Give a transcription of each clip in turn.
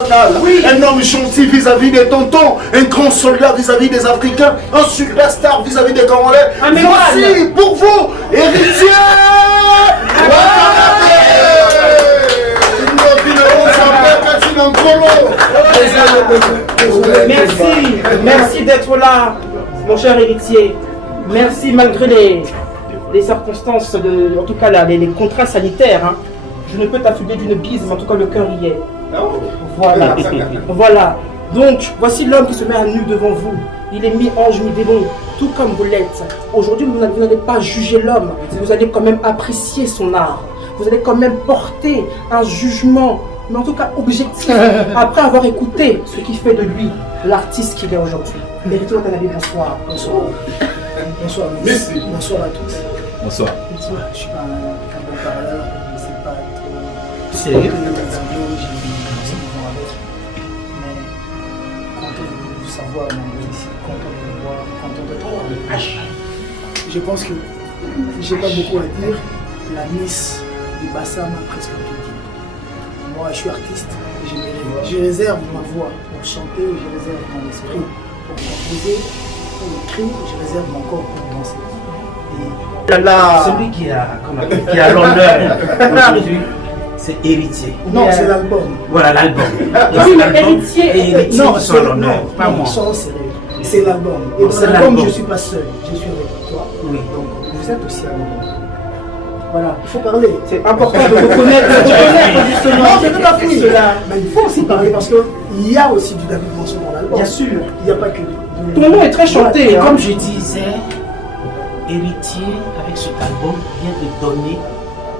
Oui. Un homme gentil vis-à-vis des tontons, un grand soldat vis-à-vis des Africains, un superstar vis-à-vis des Congolais. Voici pour vous, héritier. Merci d'être là, mon cher héritier. Merci malgré les circonstances, en tout cas les contrats sanitaires. Hein. Je ne peux t'affubler d'une bise, mais en tout cas le cœur y est. Voilà, voilà. Donc, voici l'homme qui se met à nu devant vous. Il est mi-ange, mi-démon, tout comme vous l'êtes. Aujourd'hui, vous n'allez pas juger l'homme, vous allez quand même apprécier son art. Vous allez quand même porter un jugement, mais en tout cas objectif, après avoir écouté ce qui fait de lui l'artiste qu'il est aujourd'hui. Mérite Watanabe, bonsoir. Bonsoir. Bonsoir, merci. Bonsoir à tous. Bonsoir. Bonsoir. Je suis pas un bon parleur, c'est pas trop... Sérieux? Savoir content de le voir, content de voir. Je pense que j'ai pas beaucoup à dire. La Miss du Bassa m'a presque tout dit. Moi, je suis artiste. Je réserve ma voix pour chanter, je réserve mon esprit pour composer, pour écrire, je réserve mon corps pour danser. Celui qui a l'honneur aujourd'hui, c'est héritier. Non, c'est l'album. Voilà l'album. Oui, mais héritier. Non, c'est l'honneur, pas moi. C'est l'album. Et dans l'album, je ne suis pas seul. Je suis avec toi. Oui. Donc, vous êtes aussi à l'album. Voilà, il faut parler. C'est important de reconnaître justement. Non, je ne veux pas finir. Mais il faut aussi parler parce qu'il y a aussi du David Manson dans l'album. Bien sûr. Il n'y a pas que. Ton nom est très chanté. Et comme je disais, héritier, avec cet album, vient de donner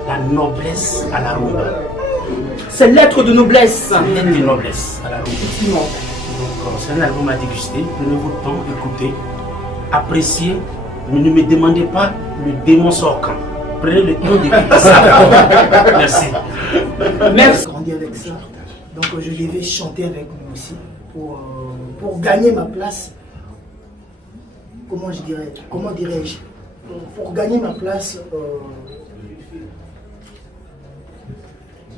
la noblesse à la rumba. C'est l'être de noblesse. L'être de noblesse à la rumba. Effectivement. Donc c'est un album à déguster. Prenez votre temps, écoutez, appréciez, mais ne me demandez pas le démon sort quand. Prenez le temps d'écouter ça. Merci. Merci. J'ai grandi avec ça. Donc je devais chanter avec moi aussi pour gagner ma place. Comment dirais-je? Pour gagner ma place.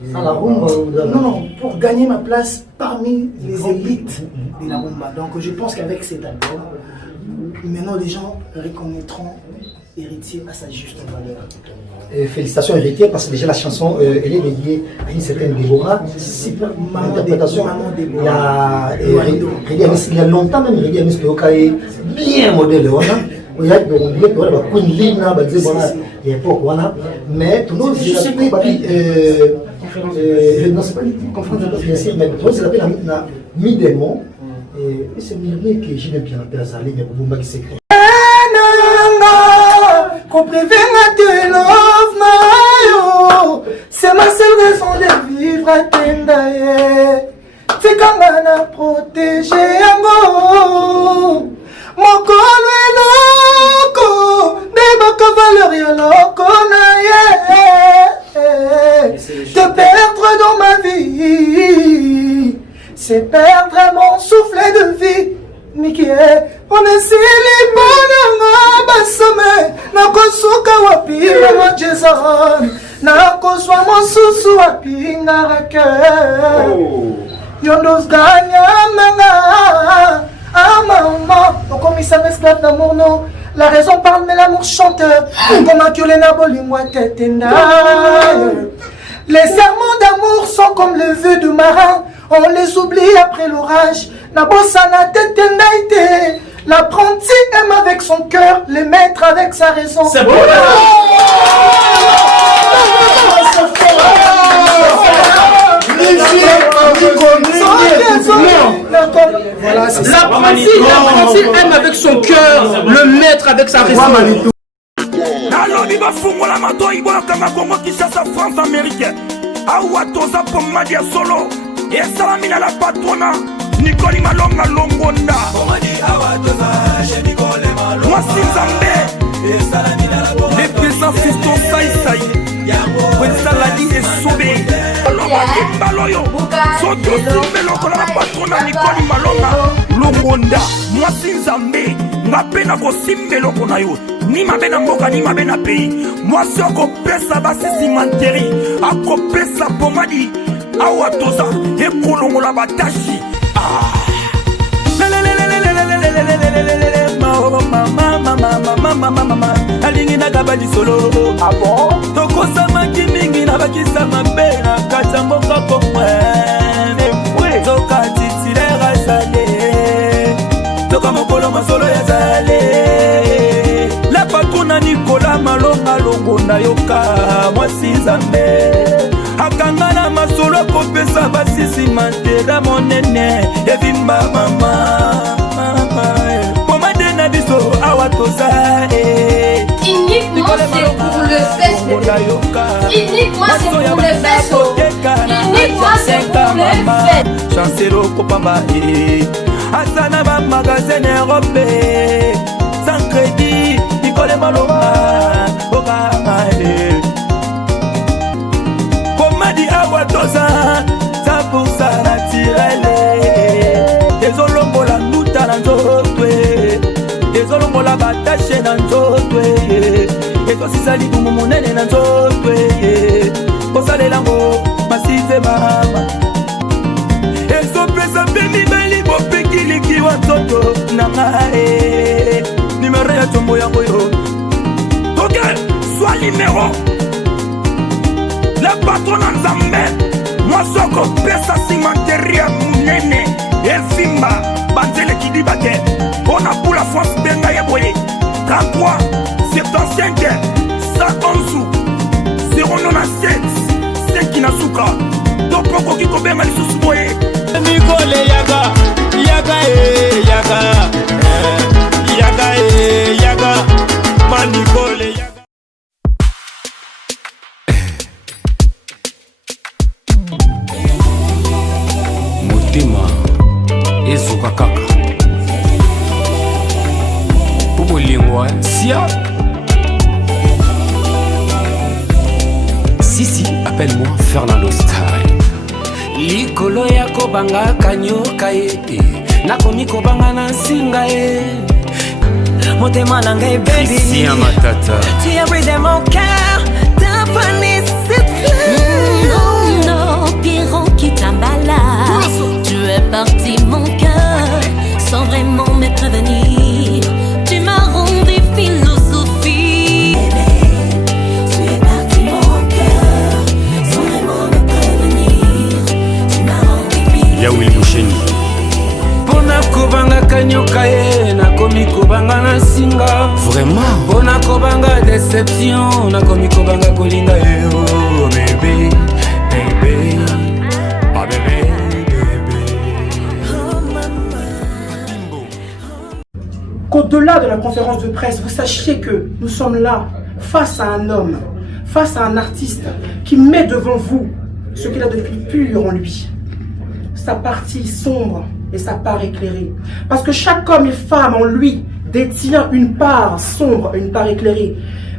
Dans la rumba ou dans... Non, pour gagner ma place parmi les élites de la rumba. Donc je pense qu'avec cet album, maintenant les gens reconnaîtront Héritier à sa juste valeur. Félicitations Héritier parce que déjà la chanson elle est dédiée à une certaine Déborah. Interprétation. Il y a longtemps même Héritier a mis ce bien modèle. On dirait que on va Queen Lina, l'époque mais tout le monde je sais pas non, c'est pas une conférence bien sûr, mais c'est la mi-démon. Et c'est Mirne que j'ai bien appelé à Zali, mais pour qui s'écrit. C'est ma seule raison de vivre à Tendaye. C'est quand on a protégé Yango. Mon col est loco, des valeurs loco te perdre dans ma vie, c'est perdre mon souffle de vie. Mikie, on est si libre basame, nakosuka wapi mama Jason, nakoswa mon susu wapi ngarake. Yondos ganya nanga, ah maman, on commis ça esclave d'amour non. La raison parle mais l'amour chanteur. Comment que les nabolimois tetena. Les serments d'amour sont comme le vœu de marin. On les oublie après l'orage. Nabosana tetenaïte. L'apprenti aime avec son cœur, le maître avec sa raison. C'est bon. L'apprenti aime avec son cœur, le maître avec sa raison. nalobi bafungola matoi boyokanga kongo kinshasa france américain awa toza pomadi ya solo esalami na la patrona nikoli malonga longonda mwasi nzambe lepesa fisto saisai wesalali esobe alobaki mbala oyo soki osimbe lokola na patrona nikoli malonga longonda mwasi nzambe nga mpe nakosimba eloko na yo ni mabe na mboka ni mabe na pays mwasi akopesa basisi manteri akopesa pomadi awa toza ekolongola batashi alingi nakaba lisolo tokosamaki mingi na bakisa mabe na kati ya mboka komwe zoka titilera zale toka mokolo masolo ya zale la patrona Nikola malonga longo na yoka mwasi nzambe akanga na masolo kopesa basisi mantera monene evimba mama pomade na biso awa toza uniquement c'est pour le fest. Uniquement c'est pour le fest. Uniquement c'est pour le fest. Chancelo kopamba asana ba magasin Europe sans crédit Nicole Maloma okama pomadi awa toza ça pour ça naturel ezolongola nduta na nzotwe ezolongola batashe na nzotwe ezosisa libumu monene na nzotwe kosalelango masive mama ezopesa mpe mibali bopekilikiwa nzoto na ngae numero ya tombo yango yo toke swa numero la patrona nzambe mwasoko pesa simanteria munene evimba banzele kidiba te mpona pour la France benga ye boye 33 75 111 097 seki na suka topokoki kobenga lisusu boye Nicole yaga yaga yaga yaga yaga ma Nicole yaga Mutima ezuka kaka Pubolingwa sia Sisi, appelle-moi Fernando Style Likolo ya kobanga kanyoka ye nakomi kobanga na singa ye motema na ngai baby si matata tu as brisé mon cœur t'as fané cette fleur non Piron qui t'emballa tu es parti mon cœur sans vraiment me prévenir tu m'as rendu philosophie tu es parti mon cœur sans vraiment me prévenir tu m'as rendu Yawil Musheni Pona kobanga kanyoka ye nakomi kobanga na singa Vraiment Pona kobanga déception nakomi kobanga kolinga ye oh bébé bébé ah bébé Qu'au-delà de la conférence de presse, vous sachiez que nous sommes là face à un homme, face à un artiste qui met devant vous ce qu'il a de plus pur en lui, sa partie sombre et sa part éclairée. Parce que chaque homme et femme en lui détient une part sombre et une part éclairée.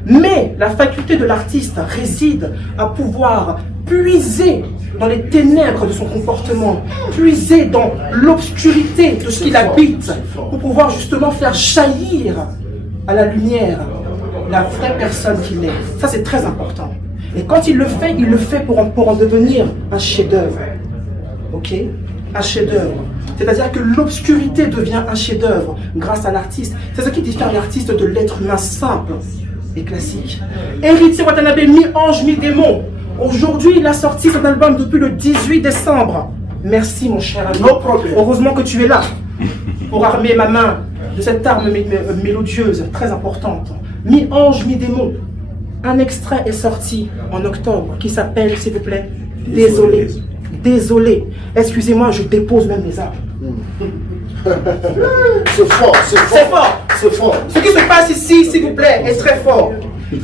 Mais la faculté de l'artiste réside à pouvoir puiser dans les ténèbres de son comportement, puiser dans l'obscurité de ce qu'il habite, pour pouvoir justement faire jaillir à la lumière la vraie personne qu'il est. Ça, c'est très important. Et quand il le fait pour en devenir un chef-d'œuvre. Ok? Un chef-d'œuvre. C'est-à-dire que l'obscurité devient un chef-d'œuvre grâce à l'artiste. C'est ce qui diffère l'artiste de l'être humain simple et classique. Héritier Watanabe, mi-ange, mi-démon. Aujourd'hui, il a sorti son album depuis le 18 décembre. Merci, mon cher ami. No problème. Heureusement que tu es là pour armer ma main de cette arme mélodieuse très importante. Mi-ange, mi-démon. Un extrait est sorti en octobre qui s'appelle, s'il vous plaît, Désolé. Désolé. Excusez-moi, je dépose même les armes. C'est fort, c'est fort. C'est fort. C'est fort. Ce qui se passe ici, s'il vous plaît, est très fort.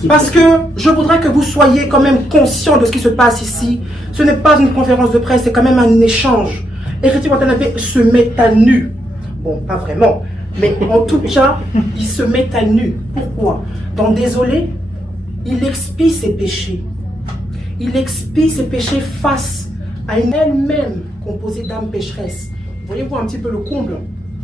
Parce que je voudrais que vous soyez quand même conscients de ce qui se passe ici. Ce n'est pas une conférence de presse, c'est quand même un échange. Héritier Watanabe se met à nu. Bon, pas vraiment. Mais en tout cas, il se met à nu. Pourquoi? Dans Désolé, il expie ses péchés. Il expie ses péchés face à une elle-même composée d'âmes pécheresses. Voyez-vous un petit peu le comble?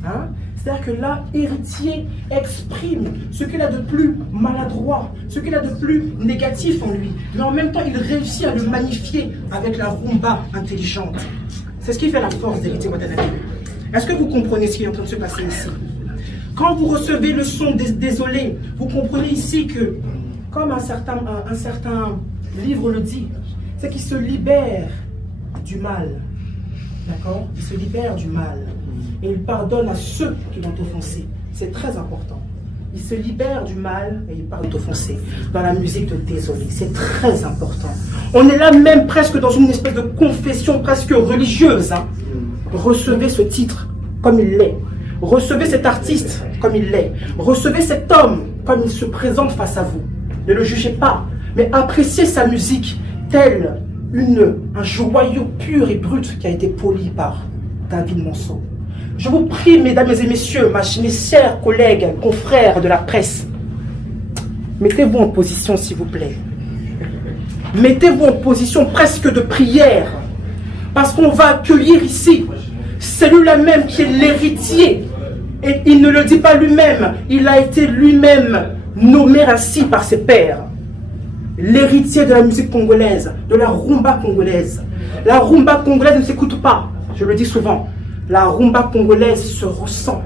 Hein? C'est-à-dire que là, Héritier exprime ce qu'il a de plus maladroit, ce qu'il a de plus négatif en lui. Mais en même temps, il réussit à le magnifier avec la rumba intelligente. C'est ce qui fait la force d'Héritier Watanabe. Est-ce que vous comprenez ce qui est en train de se passer ici? Quand vous recevez le son désolé, vous comprenez ici que, comme un certain livre le dit, c'est qu'il se libère du mal. D'accord? Il se libère du mal. Et il pardonne à ceux qui l'ont offensé. C'est très important. Il se libère du mal et il pardonne d'offenser. Dans la musique de Désolé, c'est très important. On est là même presque dans une espèce de confession presque religieuse. Hein. Recevez ce titre comme il l'est. Recevez cet artiste comme il l'est. Recevez cet homme comme il se présente face à vous. Ne le jugez pas, mais appréciez sa musique telle un joyau pur et brut qui a été poli par David Monceau. Je vous prie, mesdames et messieurs, mes chers collègues, confrères de la presse, mettez-vous en position, s'il vous plaît. Mettez-vous en position presque de prière, parce qu'on va accueillir ici celui-là même qui est l'héritier. Et il ne le dit pas lui-même, il a été lui-même nommé ainsi par ses pairs. L'héritier de la musique congolaise, de la rumba congolaise. La rumba congolaise ne s'écoute pas, je le dis souvent. La rumba congolaise se ressent.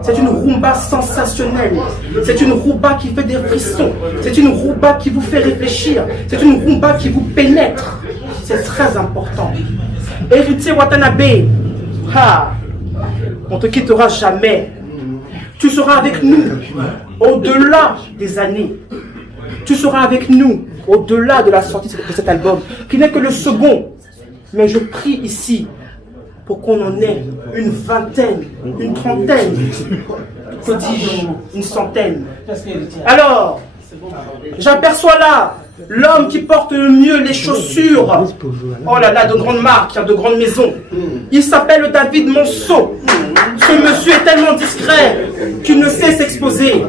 C'est une rumba sensationnelle. C'est une rumba qui fait des frissons. C'est une rumba qui vous fait réfléchir. C'est une rumba qui vous pénètre. C'est très important. Héritier Watanabe, on ne te quittera jamais. Tu seras avec nous au-delà des années. Tu seras avec nous au-delà de la sortie de cet album, qui n'est que le second. Mais je prie ici pour qu'on en ait une vingtaine, une trentaine, que dis-je, une centaine. Alors, j'aperçois là l'homme qui porte le mieux les chaussures, oh là là, de grandes marques, de grandes maisons. Il s'appelle David Monceau. Ce monsieur est tellement discret qu'il ne sait s'exposer.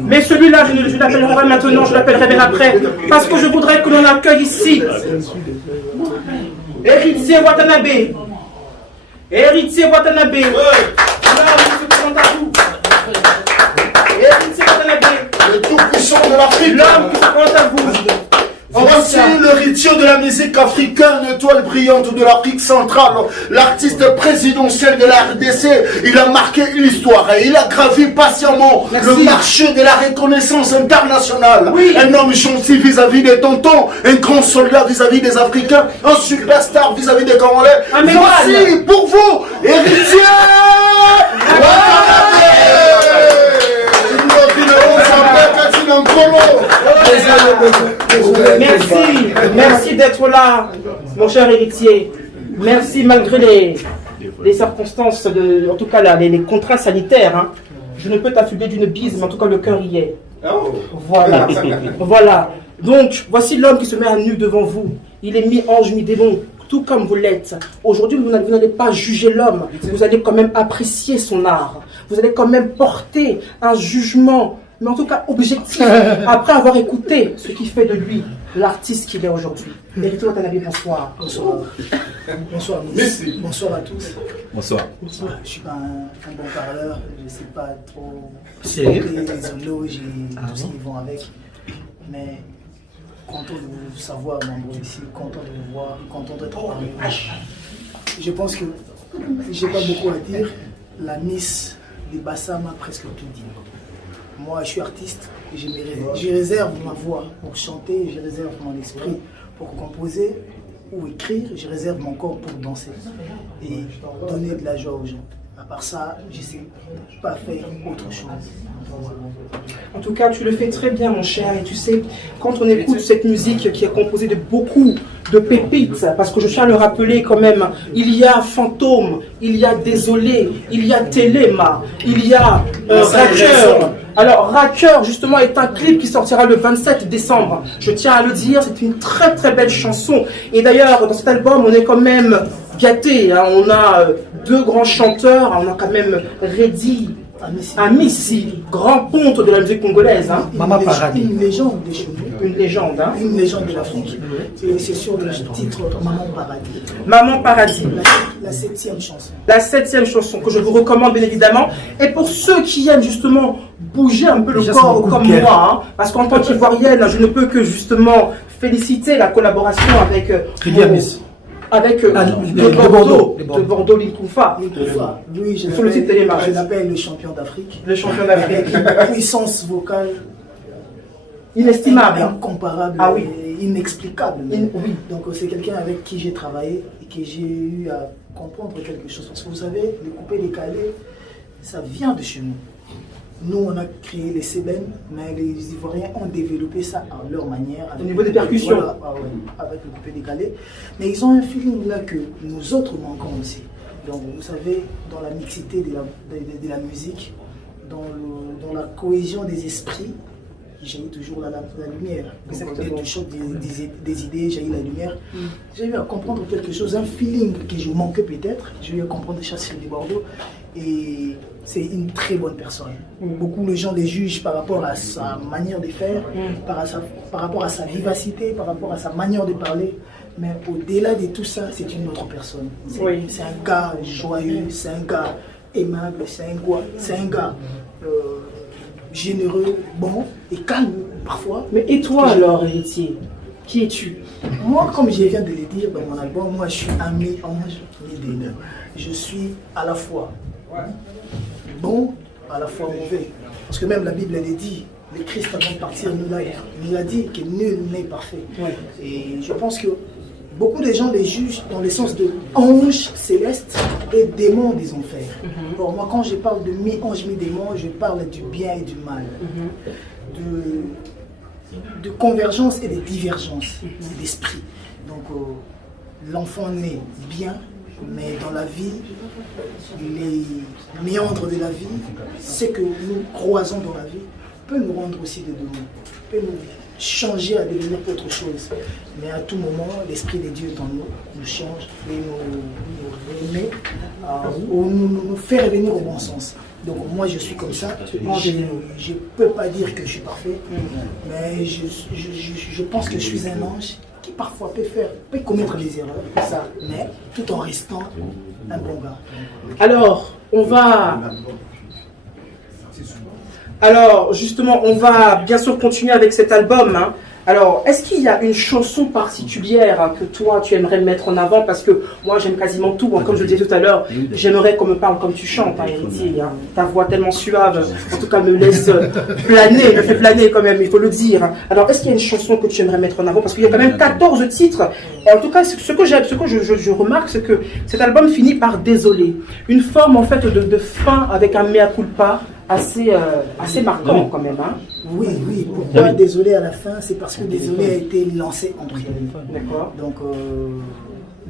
Mais celui-là, je ne l'appellerai pas maintenant, je l'appellerai bien après, parce que je voudrais que l'on accueille ici Héritier Watanabe. Héritier Watanabe. Héritier Watanabe. Le tout-puissant de l'Afrique. L'homme qui se présente à vous. Voici l'héritier de la musique africaine, l'étoile brillante de l'Afrique centrale, l'artiste présidentiel de la RDC. Il a marqué l'histoire et il a gravi patiemment le marché de la reconnaissance internationale. Oui. Un homme gentil vis-à-vis des tontons, un grand soldat vis-à-vis des Africains, un superstar vis-à-vis des Congolais. Voici pour vous, héritier Merci d'être là, mon cher héritier. Merci malgré les circonstances, en tout cas les contraintes sanitaires. Hein. Je ne peux t'affubler d'une bise, mais en tout cas le cœur y est. Voilà. Voilà. Donc, voici l'homme qui se met à nu devant vous. Il est mi-ange, mi-démon, tout comme vous l'êtes. Aujourd'hui, vous n'allez pas juger l'homme, vous allez quand même apprécier son art. Vous allez quand même porter un jugement, mais en tout cas objectif, après avoir écouté ce qui fait de lui l'artiste qu'il est aujourd'hui. Héritier Watanabe, bonsoir. Bonsoir. Bonsoir. Merci. Bonsoir à tous. Bonsoir. Je ne suis pas un bon parleur, je ne sais pas trop les homologes et tout ce qui vont avec. Mais content de vous savoir, membre ici, content de vous voir, content d'être parmi vous. Je pense que je n'ai pas beaucoup à dire. La Miss des Bassa m'a presque tout dit. Moi, je suis artiste, je réserve ma voix pour chanter, je réserve mon esprit pour composer ou écrire, je réserve mon corps pour danser et donner de la joie aux gens. À part ça, je ne sais pas faire autre chose. En tout cas, tu le fais très bien, mon cher. Et tu sais, quand on écoute cette musique qui est composée de beaucoup de pépites, parce que je tiens à le rappeler quand même, il y a Fantôme, il y a Désolé, il y a Téléma, il y a Racker. Alors, Racker, justement, est un clip qui sortira le 27 décembre. Je tiens à le dire, c'est une très très belle chanson. Et d'ailleurs, dans cet album, on est quand même gâté. Hein. On a deux grands chanteurs, on a quand même Reddy Amissi, grand ponte de la musique congolaise. Hein. Maman Paradis. Une légende des cheveux. Une légende. Hein. Une légende de l'Afrique. Et c'est sur le titre Maman Paradis. Maman Paradis. La 7e chanson. La 7e chanson que je vous recommande bien évidemment. Et pour ceux qui aiment justement bouger un peu le corps comme moi, hein, parce qu'en tant qu'Ivoirienne, je ne peux que justement féliciter la collaboration avec de Bordeaux Linkoufa. Oui, je l'appelle le champion d'Afrique. Le champion d'Afrique. Une puissance vocale inestimable, incomparable, et inexplicable. Donc c'est quelqu'un avec qui j'ai travaillé et que j'ai eu à comprendre quelque chose. Parce que vous savez, le coupé-décalé, ça vient de chez nous. Nous, on a créé les sébènes, mais les Ivoiriens ont développé ça à leur manière. Au niveau des percussions. Voilà, avec le coupé décalé. Mais ils ont un feeling là que nous autres manquons aussi. Donc, vous savez, dans la mixité de la musique, dans la cohésion des esprits, jaillit toujours la lumière. Donc, du choc des idées, jaillit la lumière. J'ai eu à comprendre quelque chose, un feeling que je manquais peut-être. J'ai eu à comprendre Chasseur de Bordeaux. Et c'est une très bonne personne. Beaucoup de gens les jugent par rapport à sa manière de faire, par rapport à sa vivacité, par rapport à sa manière de parler. Mais au-delà de tout ça, c'est une autre personne. C'est un gars joyeux, c'est un gars aimable, c'est un gars généreux, bon et calme parfois. Mais et toi alors, héritier, qui es-tu? Moi, comme je viens de le dire dans mon album, moi je suis un mi-ange, mi-démon. Je suis à la fois bon, à la fois mauvais. Parce que même la Bible, elle dit, le Christ avant de partir nous a dit que nul n'est parfait. Et je pense que beaucoup de gens les jugent dans le sens de ange céleste et démon des enfers. Or, moi, quand je parle de mi-ange, mi-démon, je parle du bien et du mal. De convergence et de divergence d'esprit. Donc, l'enfant naît bien, mais dans la vie, les méandres de la vie, ce que nous croisons dans la vie, peut nous rendre aussi des démons, peut nous changer à devenir autre chose. Mais à tout moment, l'Esprit de Dieu dans nous change et nous remet, ou nous fait revenir au bon sens. Donc moi je suis comme ça, je ne peux pas dire que je suis parfait, mais je pense que je suis un ange qui parfois peut commettre des erreurs, mais tout en restant un bon gars. Alors justement, on va bien sûr continuer avec cet album. Hein. Alors, est-ce qu'il y a une chanson particulière que toi, tu aimerais mettre en avant? Parce que moi, j'aime quasiment tout. Comme je le disais tout à l'heure, j'aimerais qu'on me parle comme tu chantes, hein, héritier. Hein. Ta voix tellement suave, en tout cas, me laisse planer, me fait planer quand même, il faut le dire. Alors, est-ce qu'il y a une chanson que tu aimerais mettre en avant? Parce qu'il y a quand même 14 titres. Et en tout cas, ce que je remarque, c'est que cet album finit par Désolé. Une forme, en fait, de fin avec un mea culpa assez marquant quand même. Hein. Oui. Pourquoi Désolé à la fin? C'est parce que Désolé a été lancé en premier. D'accord. Donc,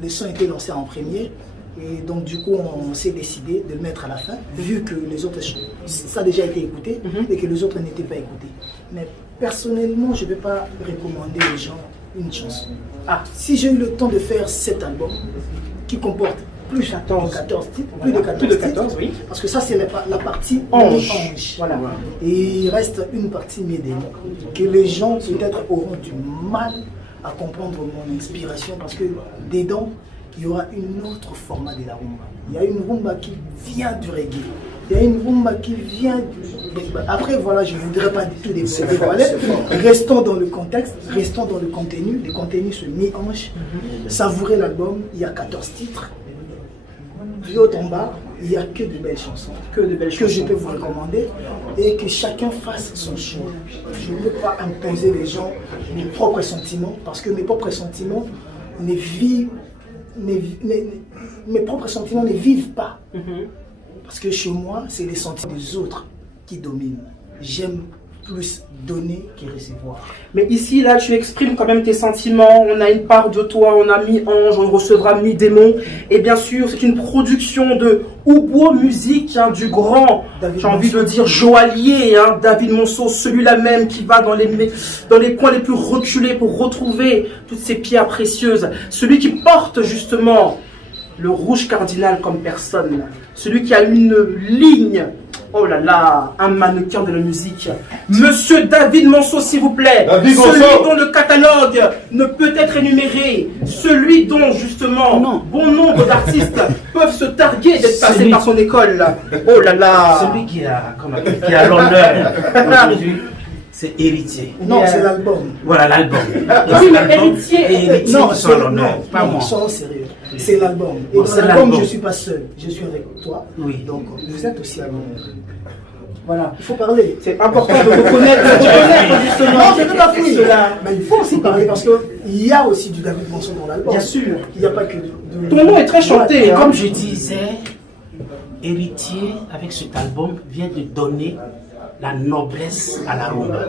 le son a été lancé en premier. Et donc, du coup, on s'est décidé de le mettre à la fin, vu que les autres, ça a déjà été écouté, et que les autres n'étaient pas écoutés. Mais personnellement, je ne vais pas recommander aux gens une chanson. Si j'ai eu le temps de faire cet album, qui comporte plus de 14 titres, plus de 14 oui. Parce que ça c'est la partie ange. Voilà. Et il reste une partie mi-démon que les gens peut-être auront du mal à comprendre mon inspiration parce que dedans il y aura une autre format de la rumba. Il y a une rumba qui vient du reggae. Il y a une rumba qui vient du... Après voilà, je ne voudrais pas du tout dévoiler. Restons dans le contexte, restons dans le contenu. Le contenu se mi-ange. Savourez l'album, il y a 14 titres. Du haut en bas, il n'y a que de belles chansons, que je peux vous recommander et que chacun fasse son choix. Je ne peux pas imposer les gens mes propres sentiments parce que mes propres sentiments ne vivent pas. Parce que chez moi, c'est les sentiments des autres qui dominent. J'aime plus donner que recevoir. Mais ici, là, tu exprimes quand même tes sentiments. On a une part de toi, on a mi-ange, on recevra mi-démon. Et bien sûr, c'est une production de Oubo Musique, hein, du grand, j'ai envie de dire, joaillier, hein, David Monceau, celui-là même qui va dans les coins les plus reculés pour retrouver toutes ces pierres précieuses. Celui qui porte justement le rouge cardinal comme personne. Celui qui a une ligne Oh là là, un mannequin de la musique. Monsieur David Monceau, s'il vous plaît. David celui Monceau. dont le catalogue ne peut être énuméré. Celui dont, justement, bon nombre d'artistes peuvent se targuer d'être passés par son école. Oh là là. Celui qui a l'honneur aujourd'hui, c'est Héritier. Non, c'est l'album. Voilà l'album. Oui, mais Héritier. Non, sont à l'honneur, pas moi. Soyons sérieux. C'est l'album. Et Bon, dans c'est l'album, l'album. je ne suis pas seul. Je suis avec toi. Oui. Donc, vous êtes aussi à l'honneur. Voilà. Il faut parler. C'est important de reconnaître justement. Non, je ne peux pas finir. Cela. Mais il faut aussi parler parce qu'il y a aussi du David Monceau dans l'album. Bien sûr. Il n'y a pas que Ton nom est très chanté. Et hein. comme je disais, Héritier, avec cet album, vient de donner la noblesse à la rumba.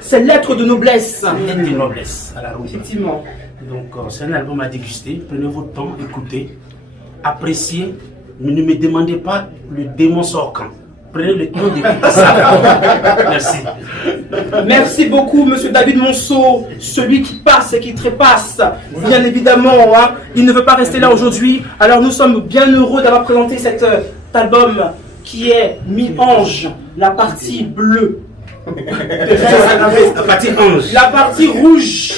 C'est lettre de noblesse. Lettre de noblesse à la rumba. Effectivement. Donc, c'est un album à déguster. Prenez votre temps, écoutez, appréciez, mais ne me demandez pas le démon sort quand. Prenez le temps d'écouter ça. Merci. Merci beaucoup, monsieur David Monceau, celui qui passe et qui trépasse. Bien évidemment, hein, il ne veut pas rester là aujourd'hui. Alors nous sommes bien heureux d'avoir présenté cet album qui est Mi-Ange, la partie bleue. La partie 11. La partie rouge.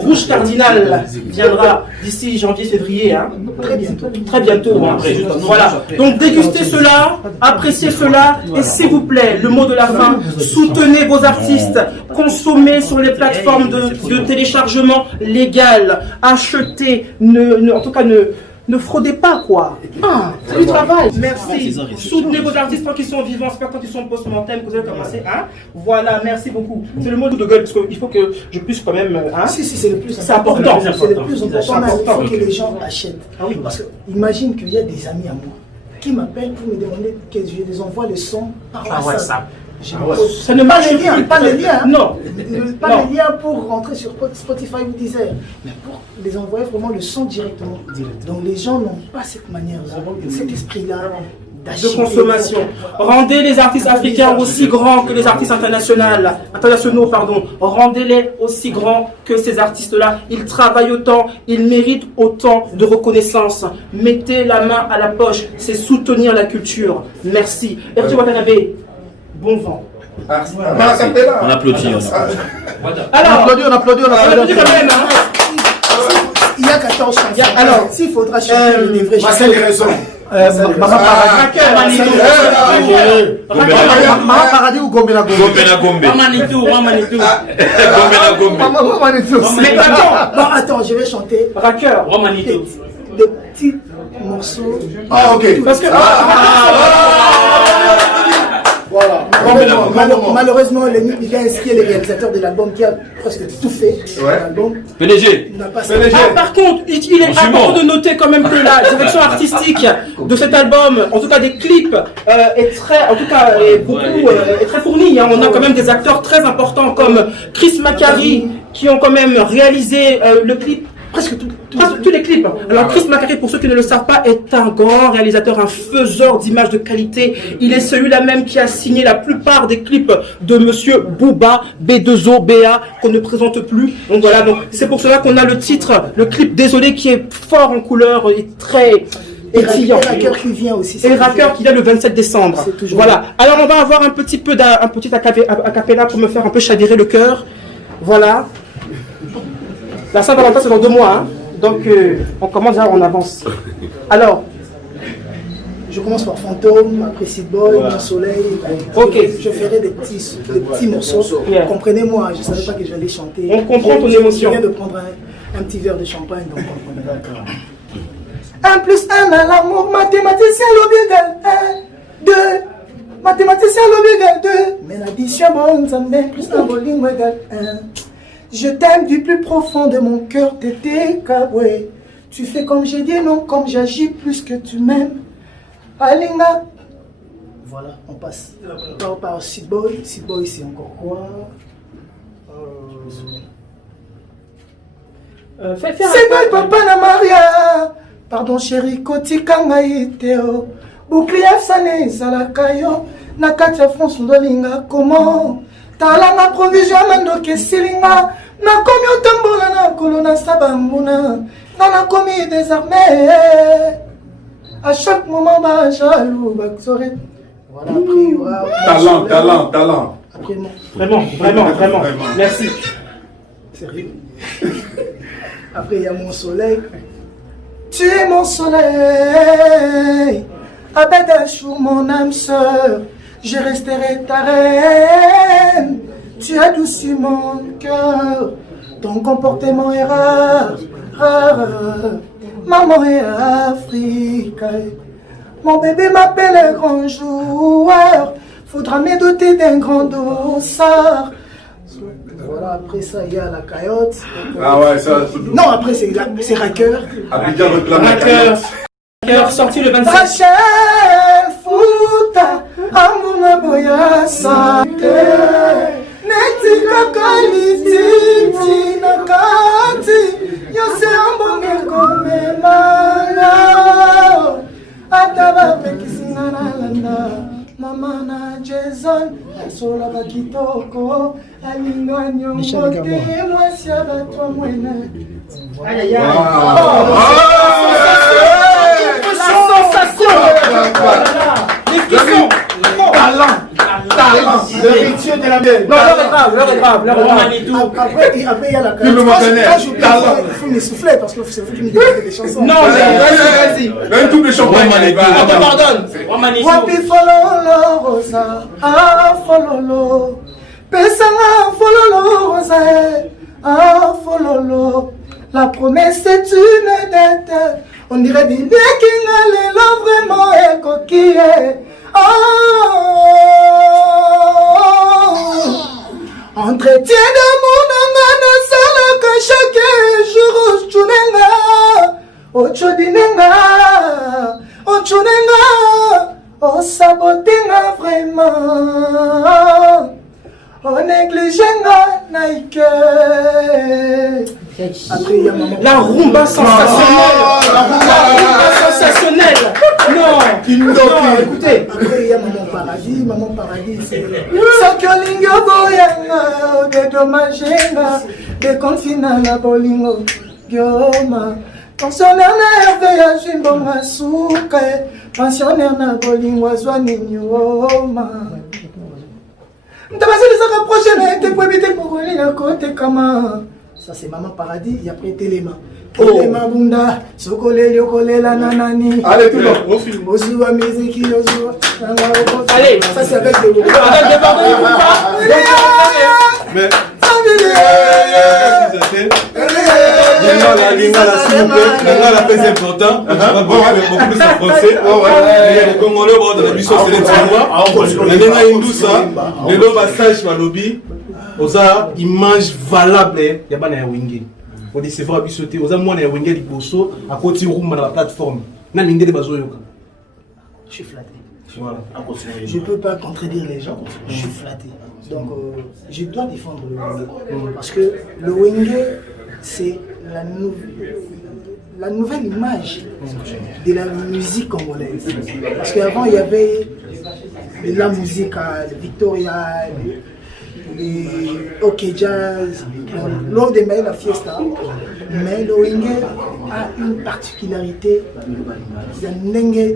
Rouge cardinal viendra d'ici janvier-février, hein. Très bientôt. Très bientôt, hein. Voilà. Donc dégustez cela, appréciez cela, et s'il vous plaît, le mot de la fin, soutenez vos artistes, consommez sur les plateformes de téléchargement légales, achetez, en tout cas ne fraudez pas, quoi. Ah, c'est du travail. Merci. Soutenez vos artistes quand ils sont vivants, c'est pas quand ils sont post-mortem que vous allez commencer. Hein? Voilà, merci beaucoup. C'est le mot de gueule, parce qu'il faut que je puisse quand même. Hein? Si, c'est le plus C'est important. C'est le plus important, mais il faut que les gens achètent. Ah oui, parce que imagine qu'il y a des amis à moi qui m'appellent pour me demander que je les envoie le son par WhatsApp. Ça ne marche pas les liens. Non. Pas les liens pour rentrer sur Spotify ou Deezer, mais pour les envoyer vraiment le son directement. Donc les gens n'ont pas cette manière-là, cet esprit-là de consommation. Rendez les artistes africains aussi grands que les artistes internationaux. Rendez-les aussi grands que ces artistes-là. Ils travaillent autant, ils méritent autant de reconnaissance. Mettez la main à la poche, c'est soutenir la culture. Merci. Héritier Watanabe, bon vent. On applaudit. Alors, On applaudit quand même. Hein. Il y a 14 chansons. Alors, s'il faudra chanter des vraies chansons. Maman Paradis ou Gombe na Gombe? Mais attends, je vais chanter Raqueur. des petits morceaux. Ah, ok. Parce que. Voilà. Malheureusement, il a inscrit les réalisateurs de l'album qui a presque tout fait. L'album PDG. n'a pas Par contre, il est important de noter quand même que la direction artistique de cet album, en tout cas des clips, est très fournie. Hein. On a quand même des acteurs très importants comme Chris Macari qui ont quand même réalisé le clip. Presque tous les clips. Alors Chris Macari, pour ceux qui ne le savent pas, est un grand réalisateur, un faiseur d'images de qualité. Il est celui-là même qui a signé la plupart des clips de Monsieur Booba, B2O, BA, qu'on ne présente plus. Donc voilà, donc c'est pour cela qu'on a le titre, le clip Désolé, qui est fort en couleur et très étillant. Et Raqueur qui vient aussi. Et Raqueur qui vient le 27 décembre. Voilà. Alors on va avoir un petit acapella pour me faire un peu chavirer le cœur. Voilà. La Saint-Valentin, c'est dans 2 mois, hein. Donc on commence déjà, on avance. Alors, je commence par Fantôme, après Seed Boy, Mon Soleil. Ok. Je ferai des petits morceaux. Yeah. Comprenez-moi, je ne savais pas que j'allais chanter. On comprend ton émotion. Je viens de prendre un petit verre de champagne, donc comprenez. D'accord. 1 plus 1 à l'amour, mathématicien, l'objet égale 1, 2. Mathématicien, l'objet égale 2. Mais l'addition, bon, ça met plus 1 volume égale 1. Je t'aime du plus profond de mon cœur, t'étais kaboué. Tu fais comme j'ai dit, non, comme j'agis plus que tu m'aimes. Alinga. Voilà, on passe. On part par Seed Boy. Seed Boy, c'est encore quoi? C'est Boy, Papa na Maria. Pardon, chérie, Kotika Ngaiteo. Bouclier Sane, Zalakayo. Nakatia France, Ndolinga, comment? Talanga provision mandoke silinga na komi otambola na kolona sabambuna na komi désarmé à chaque moment ba jaloux ba sore Voilà, après il y aura... Talent. Après, non. Vraiment. Merci. Sérieux. Après, il y a mon soleil. Tu es mon soleil. Abedachou, mon âme sœur. Je resterai ta reine. Tu adoucis mon cœur. Ton comportement est rare. Maman est africaine. Mon bébé m'appelle un grand joueur. Faudra me doter d'un grand dossard. Voilà, après ça, il y a la caillotte. Ah ouais, ça. Non, après, c'est Racker. Abidjan réclame la caillotte. Racker, sorti le 27. Rachel Fouta, Amouna Boya Santé. Neti Kakali Titi Nakati. Yose Ambonge Komemana. Ataba Pekisina Nalanda. Mama na Jason, Sola Bakitoko, Alinga Nyongote, Mwasi Abatwa Mwene. Aïe. La sensation. Les frissons. Talent. L'héritier de la mienne. Non, l'heure est grave. Après, il y a la Tu me connais. Quand j'oublie, il faut me souffler parce que c'est vous qui me demandez des chansons. Non, vas-y. Un double champagne, On te pardonne. Wapi fololo rosa, ah fololo. Pesanga fololo rosa, ah fololo. La promesse est une dette. On dirait Bibi Kinga Lelo vraiment est coquille. Entretien de mon amana sala que chaque jour au chodinenga, au chodinenga, au sabotenga vraiment, au négligenga naïke. Après il y a maman. La rumba sensationnelle. Non, écoutez. Après il y a Maman Paradis, c'est Sakyolingo Boyanga, dédommagenga, déconfina la bolingo, Gioma. Pensionnaire na herbe ya jimbonga suka, pensionnaire na bolingo azwani nyoma. Ntabazeli zaka prochaine été pour éviter pour aller à côté kama. Ça c'est Maman Paradis, et après Téléma. Téléma Bunda, Sokole Yokolela Nanani. Allez, tout le monde, au film. Ozuwa Miziki, Ozuwa. Allez, ça c'est avec les mots. Mais. Lingala, s'il vous plaît, Lingala, c'est important. Je vais beaucoup plus en français. Les Congolais vont dans la mission sélectionnoire. Lingala Indoussa, les lobes sage Malobi, Oza, image valable. Il y a pas de wingé. On dit c'est vrai, bisoté. Oza, moi, il y a wingé du bosso à côté room dans la plateforme. Na mingé de bazoyoka. Je suis flatté. Voilà. Je ne peux pas contredire les gens, je suis flatté. Donc je dois défendre le Wenge. Parce que le Wenge, c'est la nouvelle image de la musique congolaise. Parce qu'avant, il y avait de la musique à Victoria, les OK Jazz, lors de la fiesta. Mais le Wenge a une particularité,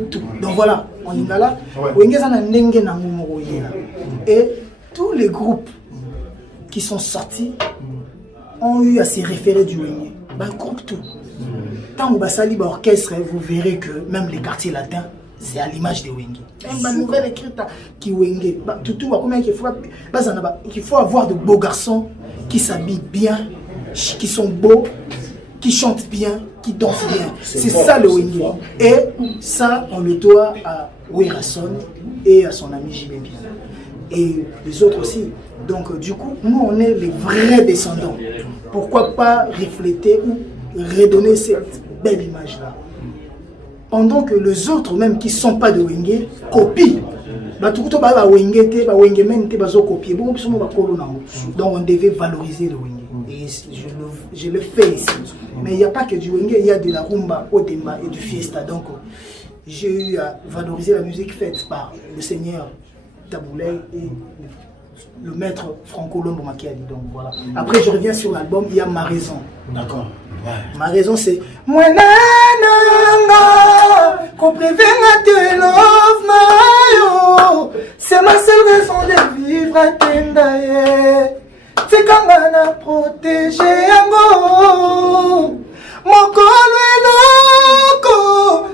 tout. Donc voilà, on y va là. Wenge a et tous les groupes qui sont sortis ont eu à se référer du Wenge. Bah, groupe tout. Tant que Bassali orchestre, vous verrez que même les quartiers latins, c'est à l'image de Wenge. Une nouvelle écrite qui Wenge. Tout qu'il faut avoir de beaux garçons qui s'habillent bien, qui sont beaux, qui chantent bien, qui dansent bien. C'est ça le Wenge. Et ça, on le doit à Werason et à son ami Jimé Bien. Et les autres aussi. Donc du coup, nous on est les vrais descendants. Pourquoi pas refléter ou redonner cette belle image-là? Pendant que les autres, même qui ne sont pas de Wenge, copient. Donc on devait valoriser le Wenge. Et je le fais ici. Mais il n'y a pas que du Wenge, il y a de la rumba, Odemba et du fiesta. Donc j'ai eu à valoriser la musique faite par le seigneur Taboulay et le maître Franco Lombo Makiadi. Donc voilà. Après je reviens sur l'album, il y a Ma Raison. D'accord. Ouais. Ma raison c'est moi nananga ko prevenga te love na yo protégé yango mokolo eloko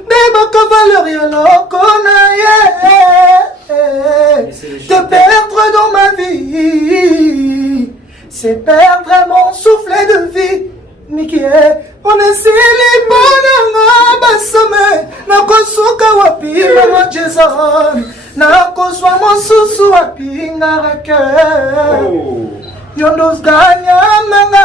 debaka valeur ya loko na ye te perdre dans ma vie c'est perdre mon souffle de vie Mikie, on esili bonanga basome nakosuka wapi mama Jason nakozwa mosusu wapi ngarake yondos ganya manga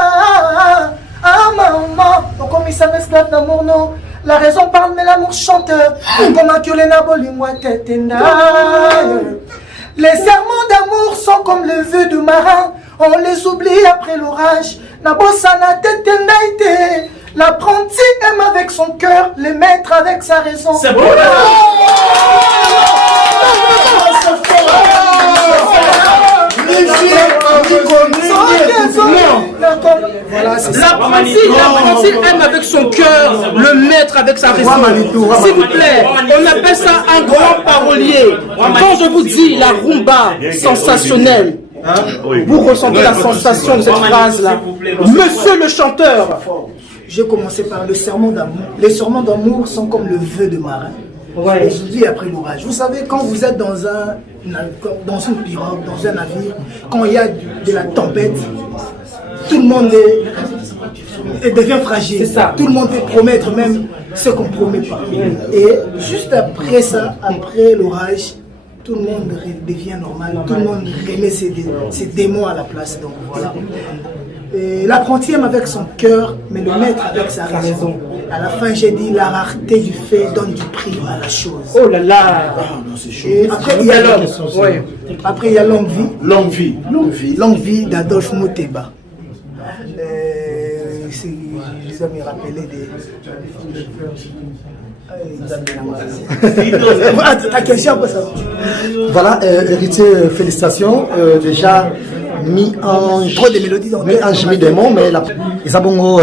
maman okomisa esclave d'amour non la raison parle mais l'amour chanteur comme un na bolingwa tetenda les serments d'amour sont comme le vœu de marin on les oublie après l'orage Nabosana tetendaite. L'apprenti aime avec son cœur, le maître avec sa raison. C'est bon. L'apprenti aime avec son cœur, le maître avec sa raison. S'il vous plaît, on appelle ça un grand parolier. Quand je vous dis la rumba sensationnelle, vous ressentez la sensation de cette phrase-là. Monsieur le chanteur. J'ai commencé par le serment d'amour. Les serments d'amour sont comme le vœu de marin. Ouais. Et je dis après l'orage. Vous savez, quand vous êtes dans une pirogue, dans un navire, quand il y a de la tempête, tout le monde devient fragile. C'est ça. Tout le monde peut promettre même ce qu'on ne promet pas. Et juste après ça, après l'orage, tout le monde devient normal, tout le monde remet ses démons à la place. Donc voilà. L'apprenti aime avec son cœur, mais le maître avec sa raison. À la fin, j'ai dit la rareté du fait donne du prix à la chose. Oh là là. Et après, il y a l'homme. Ouais. Après, il y a longue vie. Longue vie. Longue vie. Longue vie d'Adolphe Moteba. Je dois me rappeler des. Ta question après ça. Voilà, héritier, félicitations. Déjà, mi-ange. Trop de mélodies dans mi-ange, mi-démon, mais ils ont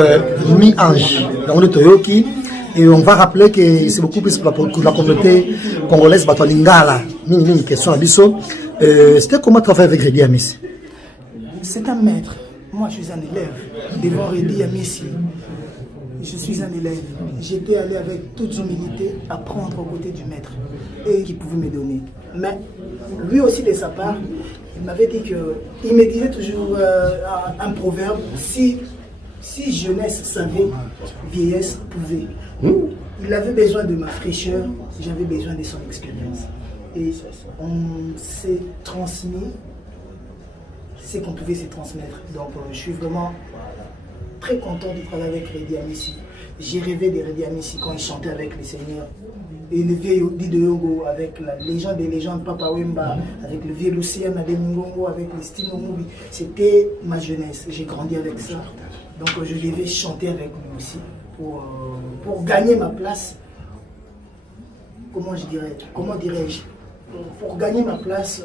mi-ange. On est Toyoki. Et on va rappeler que c'est beaucoup plus pour la communauté congolaise, Batolingala. Une question à Bisso. C'était comment travailler avec Redi Amissi? C'est un maître. Moi, je suis un élève. Devant Redi Amissi, je suis un élève. J'étais allé avec toute humilité apprendre aux côtés du maître et qui pouvait me donner. Mais lui aussi, de sa part, il m'avait dit que, il me disait toujours un proverbe, si jeunesse savait, vieillesse pouvait. Il avait besoin de ma fraîcheur, j'avais besoin de son expérience. Et on s'est transmis ce qu'on pouvait se transmettre. Donc je suis vraiment très content de travailler avec Redi Amissi. J'ai rêvé de Redi Amissi quand il chantait avec les seigneurs. Et le vieux Dido Yongo avec la légende des légendes, Papa Wemba, avec le vieux Lucien Ademungongo, avec les Stimo Mobi. C'était ma jeunesse, j'ai grandi avec ça. Donc je devais chanter avec lui aussi pour gagner ma place. Comment dirais-je, pour gagner ma place.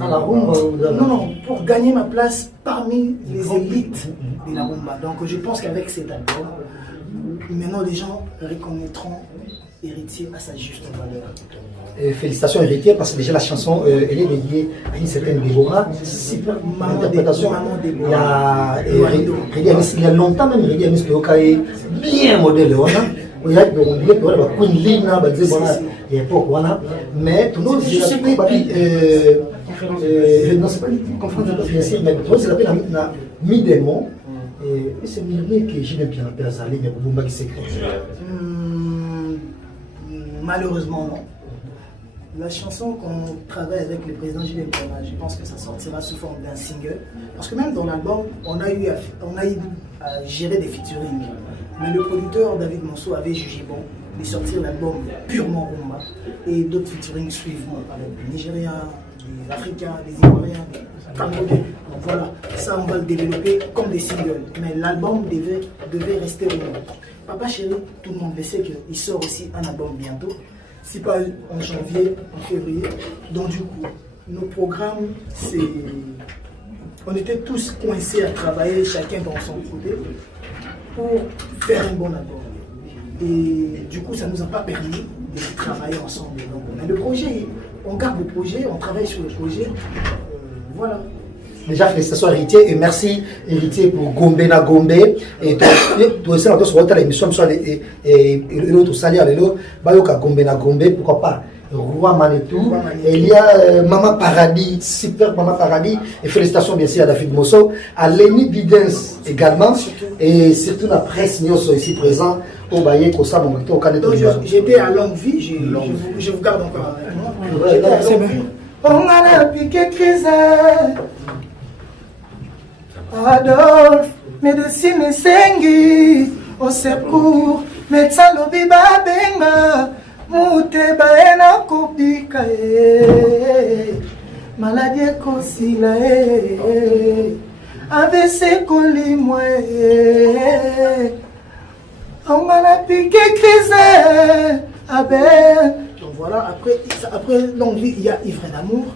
La rumba, non, pour gagner ma place parmi les élites de la rumba. Donc je pense qu'avec cet album, maintenant les gens reconnaîtront Héritier à sa juste valeur. Et félicitations Héritier parce que déjà la chanson elle est dédiée à une certaine Déborah. Super interprétation. Il y a longtemps même Redi Amissi est bien modèle. Il y a Queen Lina, mais tout le monde je sais pas non, c'est pas une conférence de mais c'est la mi-démon. Et c'est Mirné que j'ai bien appelé à Zali, mais pour qui secret. Malheureusement, non. La chanson qu'on travaille avec le président Gilles Mpona, je pense que ça sortira sous forme d'un single. Parce que même dans l'album, on a eu à gérer des featuring. Mais le producteur David Monceau avait jugé bon de sortir l'album purement rumba. Et d'autres featuring suivront avec les Nigériens, les Africains, les Ivoiriens, les Camerounais. Donc voilà, ça on va le développer comme des singles. Mais l'album devait rester rumba. Papa Chéri, tout le monde le sait qu'il sort aussi un album bientôt. Si pas en janvier, en février. Donc du coup, nos programmes, c'est... On était tous coincés à travailler, chacun dans son côté, pour faire un bon album. Et du coup, ça ne nous a pas permis de travailler ensemble. Donc, mais le projet, on garde le projet, on travaille sur le projet. Voilà. Déjà, félicitations héritier et merci héritier pour Gombe na Gombe. Et tu aussi dans ton l'émission et l'autre salaire, Bayoka Gombe na Gombe, pourquoi pas Roi Manitou. Et il y a Maman Paradis, super Maman Paradis. Et félicitations bien sûr à David Mosso, à Lenny Bidens également. Et surtout la presse Nyoso ici présent au Baye Kosa Momento au Canet. J'étais à longue vie, je vous garde encore avec moi. J'étais à longue vie. On a piqué crise. Adolphe, médecine sengi, au secours, médecin lobi babenga, moute baena kopika maladie kosila AVC kolimwe, on a piqué crise, donc voilà, après longue vie, il y a ivre d'amour.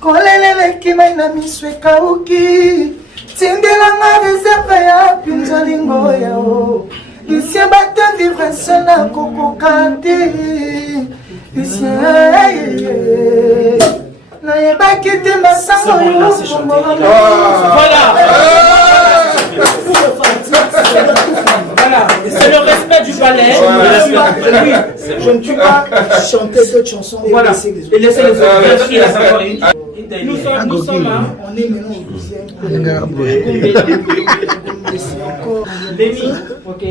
Kolelele kimaina miswe kauki tindelanga réserve ya pinzolingo yao Lucien bata vivre seul na koko kante Lucien na yeba kete masango yo Voilà. Voilà, c'est le respect du palais. Je ne peux pas chanter d'autres chansons et voilà. laisser les autres. Et laisser les autres. Bien sûr, nous sommes là. On est maintenant au 12e. C'est encore Lémi, ok.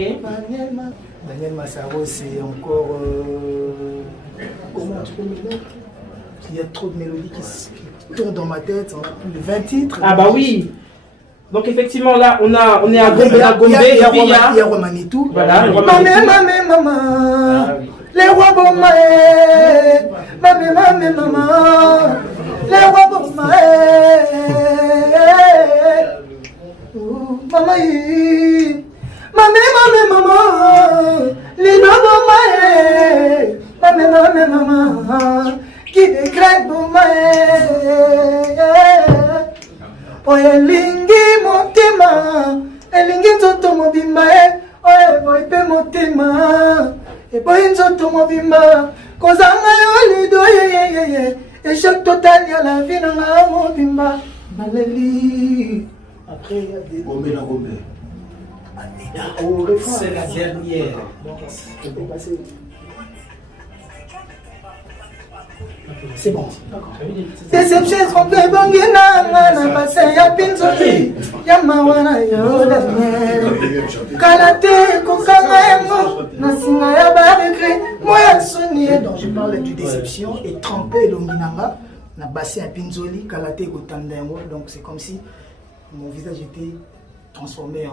Daniel Massaro, c'est encore. Comment tu peux me mettre? Il y a trop de mélodies qui tournent dans ma tête. On a plus de 20 titres. Ah bah oui. Donc effectivement là on est à Gombe, il y a Romanitou. Voilà, maman, les rois Bomae, maman, les rois Bomae, maman, les rois Bomae, maman, qui décrète Bomae. Oye lingi motema, elingi nzoto mobimba oye boy pe motema, e boy nzoto mobimba, kozanga yo lido ye, échec total ya la vie na mobimba, maleli. Après il y a des Gombe na Gombe. Anida. C'est la dernière. C'est bon. Déception trompée bongina na bassin ya pinzoli ya mawana yo Daniel kalate kokanga yango na singa ya baregret moya soni donc je parle du déception et trempé longinanga na bassin ya pinzoli kalate kotanda yango donc c'est comme si mon visage était transformé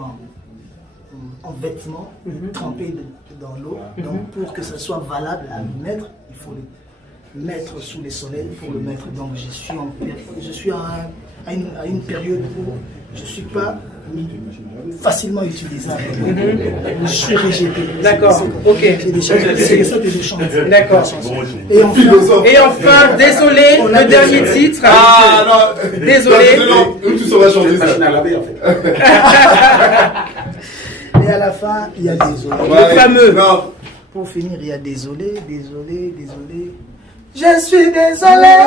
en vêtements trempé dans l'eau donc pour que ce soit valable à mettre il faut le mettre sous les soleils pour le mettre. Donc je suis à une période où je ne suis pas facilement utilisable. Je suis rejeté. D'accord, ok. C'est ça que je chante. D'accord. Et enfin, désolé, le dernier titre. Ah non, désolé. Tu sauras chanter ça. Et à la fin, il y a désolé. Le fameux. Pour finir, il y a désolé. Je suis désolé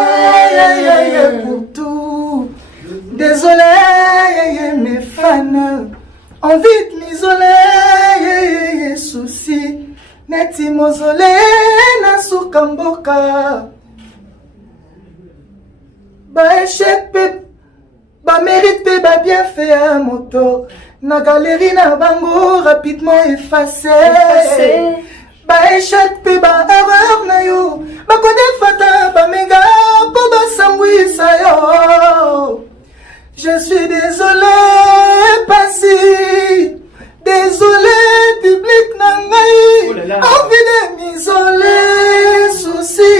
pour tout. Désolé, mes fans. Envie de m'isoler, souci. Neti mozolé, na soukamboka. Ba échec, ba mérite, ba bien fait à moto. Na galerie, na bango, rapidement effacé. Ba échec, ba erreur na yo. Ba kode fata, ba méga, po ba sambouissa yo. Je suis désolé, passé. Désolé, public nangai. Envie de m'isoler, souci.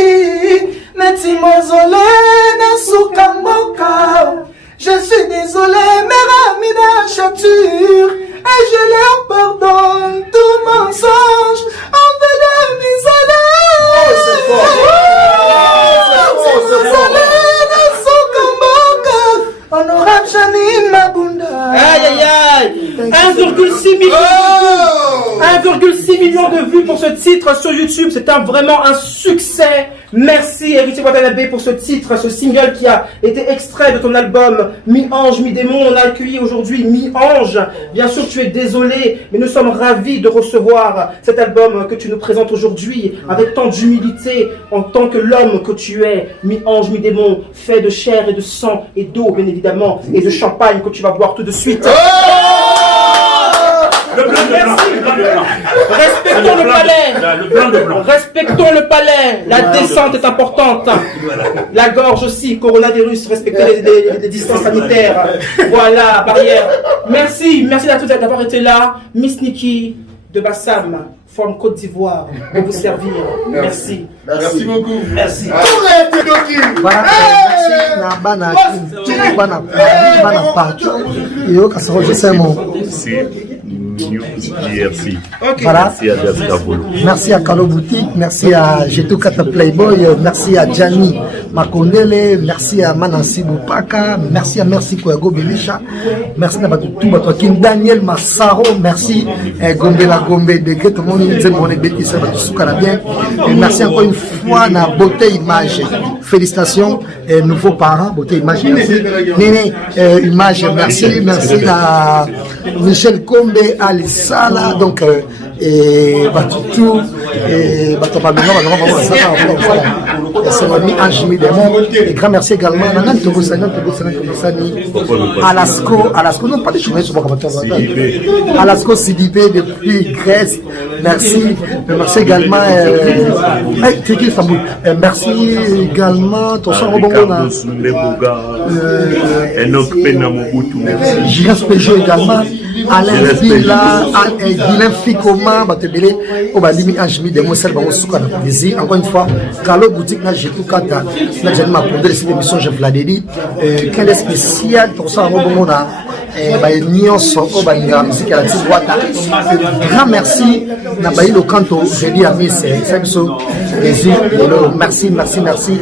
Neti mozolé, na soukamboka. Je suis désolé, mes amis d'achâture. Et je leur pardonne tout mensonge. pour ce titre sur YouTube, c'est vraiment un succès. Merci Héritier Watanabe pour ce titre, ce single qui a été extrait de ton album Mi-Ange, Mi-Démon. On a accueilli aujourd'hui Mi-Ange. Bien sûr, tu es désolé, mais nous sommes ravis de recevoir cet album que tu nous présentes aujourd'hui avec tant d'humilité en tant que l'homme que tu es. Mi-Ange, Mi-Démon, fait de chair et de sang et d'eau, bien évidemment, et de champagne que tu vas boire tout de suite. Respectons le palais. Respectons le palais. La descente est importante. La gorge aussi. Coronavirus. Respectez les distances sanitaires. Voilà, barrière. Merci à tous d'avoir été là. Miss Nikki de Bassam, forme Côte d'Ivoire, pour vous servir. Merci. Merci beaucoup. Merci. Voilà. Merci à Kalo Boutique, merci à Jetou Kata Playboy, merci à Gianni Makondele, merci à Manansi Boupaka, merci à Merci Kouago Belisha, merci à Batukin Daniel Massaro, merci à Gombe la Gombe de tout le monde nous aime, on est bêtis, ça va tout bien. Et merci encore une fois à Beauté Image. Félicitations, nouveaux parents, Beauté Image, merci. Néné, Image, merci à Michel Kombe, Alissala, donc, et Batutou, et Batopamino, c'est mon ami Anjimi Démon. Et grand merci également à Nan Togosani, Alasco, non pas des chemins sur mon Alasco Sidibé depuis Grèce, merci. Merci également, merci également, ton sang rebondant. Gilles Péjou également. Alain Villa, Guilin Ficoma, Batebele, Obalimi Anjimi de Moussel, Bamoussouka, plaisir. Encore une fois, Carlo Boutique, j'ai tout kata, j'ai ma pour cette émission, je vous l'ai dit. Quel est spécial pour ça, Robomona, grand merci, Nabaï le canto, j'ai dit à Miss, merci.